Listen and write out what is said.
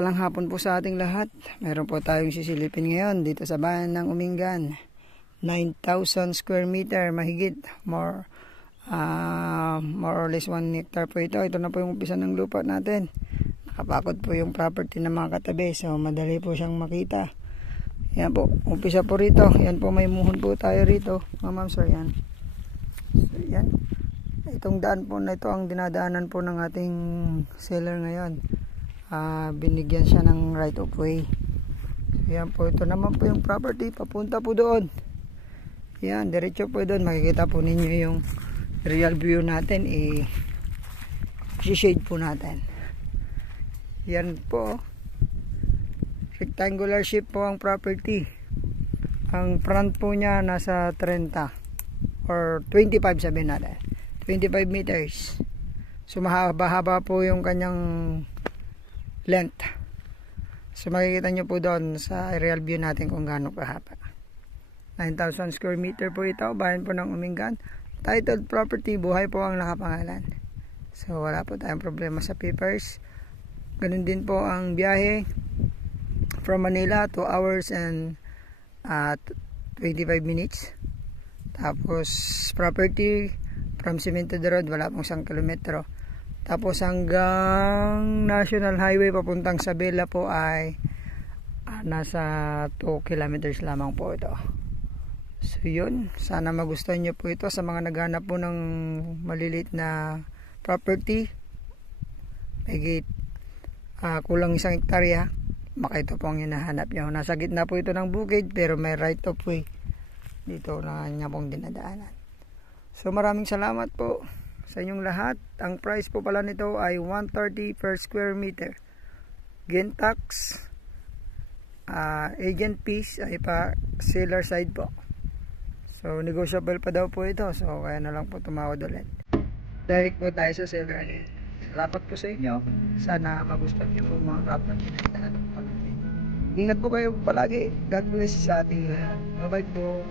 Mapagpalang hapon po sa ating lahat. Meron po tayong sisilipin ngayon dito sa bayan ng Umingan. 9,000 square meter mahigit. More or less 1 hectare po ito. Ito na po yung umpisa ng lupa natin. Nakapakot po yung property ng mga katabi. So madali po siyang makita. Yan po. Umpisa po rito. Yan po, may muhon po tayo rito. Ma'am sir, yan. So yan. Itong daan po na ito ang dinadaanan po ng ating seller ngayon. Binigyan siya ng right of way. So, yan po, ito naman po yung property papunta po doon. Yan, diretso po doon. Makikita po ninyo yung real view natin. I-shade po natin. Yan po, rectangular shape po ang property. Ang front po niya nasa 30 or 25 sabihin natin, 25 meters. So mahaba-haba po yung kanyang length. So makikita nyo po doon sa aerial view natin kung gaano kahaba. 9,000 square meter po ito, bayan po ng Umingan. Titled property, buhay po ang nakapangalan. So wala po tayong problema sa papers. Ganun din po ang biyahe from Manila, 2 hours and 25 minutes. Tapos property from Cemento Road, wala pong 1 kilometro. Tapos hanggang National Highway papuntang Sabela po ay nasa 2 kilometers lamang po ito. So yun, sana magustuhan nyo po ito sa mga naghanap po ng maliliit na property. Higit kulang 1 hektarya, baka ito po ang hinahanap nyo. Nasa gitna po ito ng bukid pero may right of way dito na niya pong dinadaanan. So maraming salamat po sa inyong lahat. Ang price po pala nito ay 130 per square meter. Gain tax, agent fees ay pa seller side po. So negotiable pa daw po ito. So kaya na lang po tumawad ulit. Direct po tayo sa seller. Salamat po sa inyo. Sana magustuhan niyo po mga property na hinahanap po natin. Ingat po kayo palagi. God bless sa ating lahat. Bye-bye po.